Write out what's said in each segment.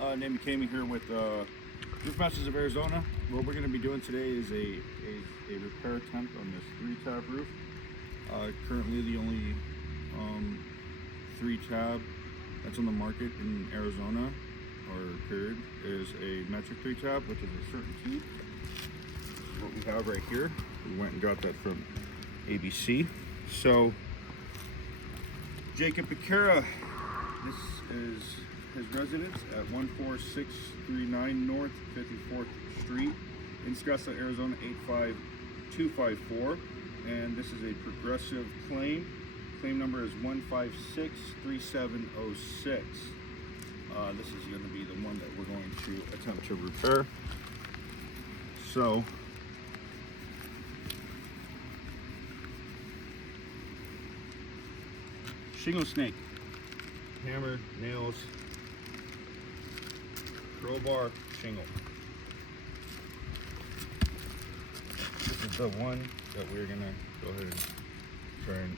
Named Kami here with Roof Masters of Arizona. What we're going to be doing today is a repair attempt on this 3-tab roof. Currently the only 3-tab that's on the market in Arizona, or period, is a metric 3-tab, which is a certain tube. This is what we have right here. We went and got that from ABC. So Jacob Beccera, this is his residence at 14639 North 54th Street in Scottsdale, Arizona 85254, and this is a progressive claim. Claim number is 1563706. This is going to be the one that we're going to attempt to repair. So shingle snake, hammer, nails, crowbar, shingle. This is the one that we're gonna go ahead and try and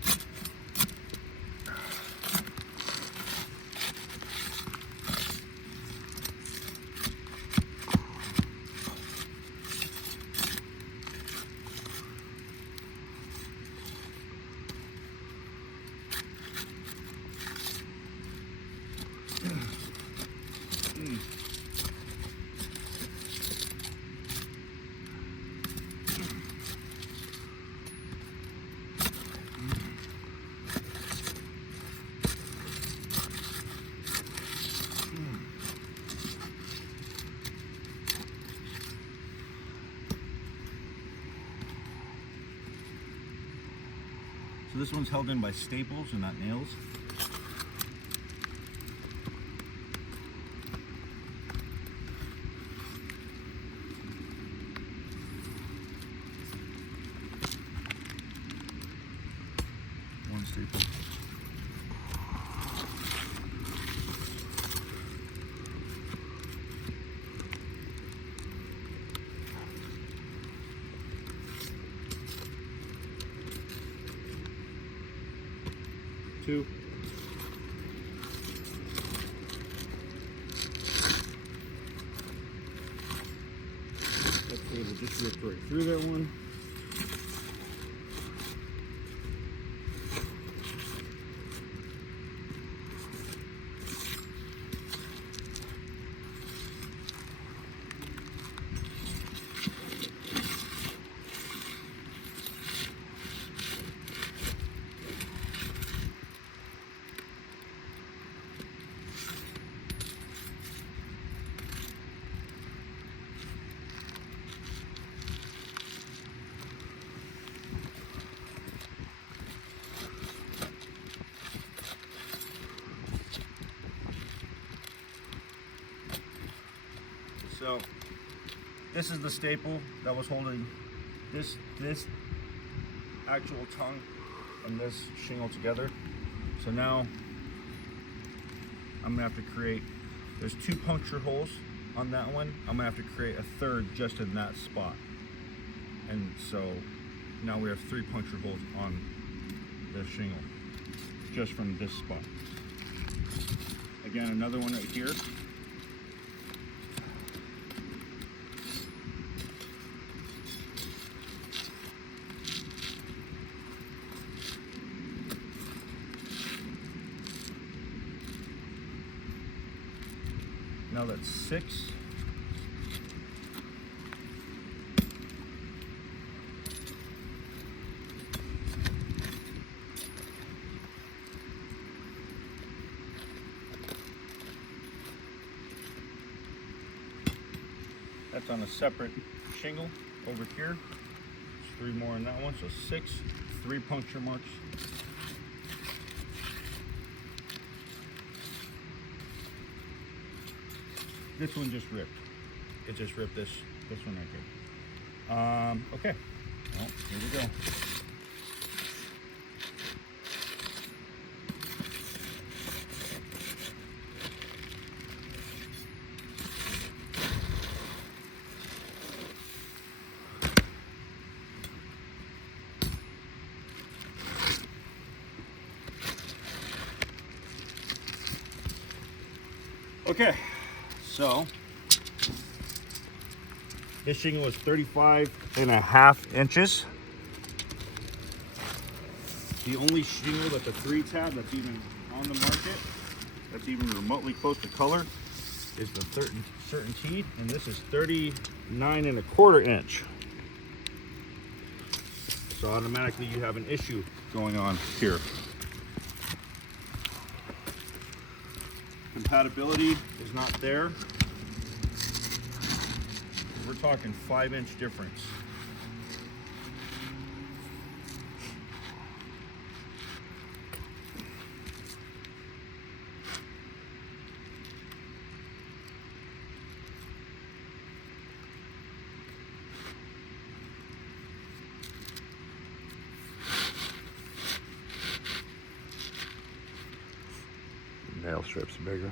so this one's held in by staples and not nails. One staple. Two. That's able just rip right through that one. So this is the staple that was holding this actual tongue and this shingle together. So now I'm gonna have to create, there's 2 puncture holes on that one. I'm gonna have to create a third just in that spot. And so now we have 3 puncture holes on the shingle just from this spot. Again, another one right here. Now that's 6. That's on a separate shingle over here. There's 3 more in that one, so 6, 3 puncture marks. This one just ripped. It just ripped this one right here. Okay. Well, here we go. Okay, So this shingle is 35.5 inches. The only shingle that's a 3-tab that's even on the market, that's even remotely close to color, is the Certainty, and this is 39.25 inch. So automatically you have an issue going on here. Compatibility is not there. We're talking 5-inch difference. Nail strips bigger.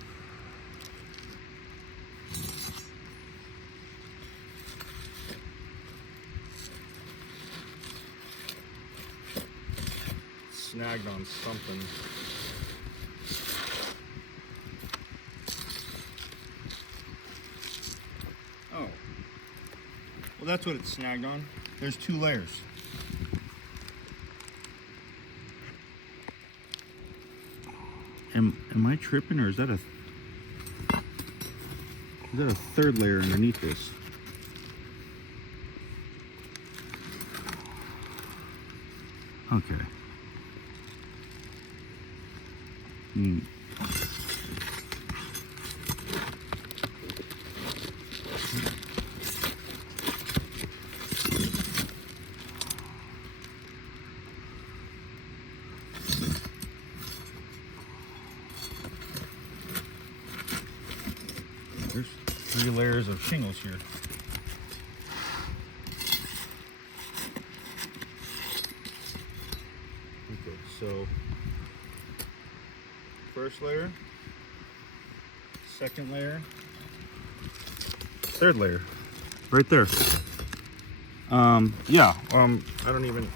Snagged on something. Oh. Well, that's what it's snagged on. There's 2 layers. Am I tripping, or is that a 3rd layer underneath this? Okay. There's 3 layers of shingles here. Okay, so 1st layer, 2nd layer, 3rd layer, right there. Yeah, I don't even.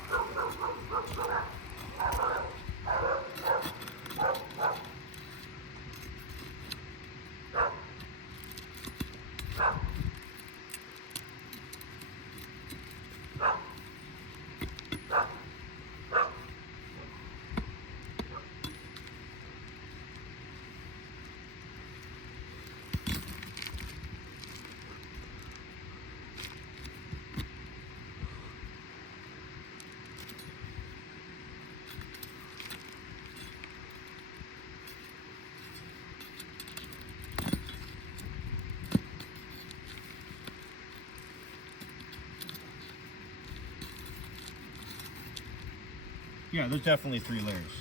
Yeah, there's definitely 3 layers.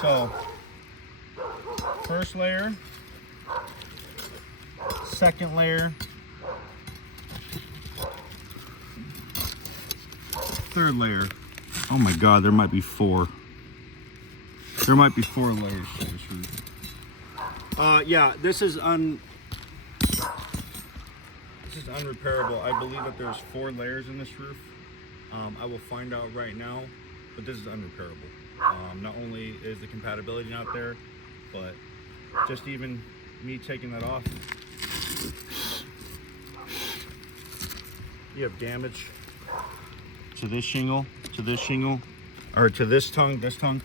So, 1st layer, 2nd layer, 3rd layer. Oh my God, there might be 4. There might be 4 layers to this roof. Yeah, this is unrepairable. I believe that there's 4 layers in this roof. I will find out right now, but this is unrepairable. Not only is the compatibility not there, but just even me taking that off, you have damage to this shingle, or to this tongue, this tongue.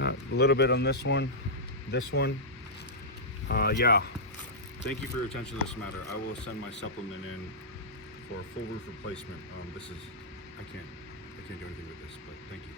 A little bit on this one. Yeah. Thank you for your attention to this matter. I will send my supplement in for a full roof replacement. I can't do anything with this, but thank you.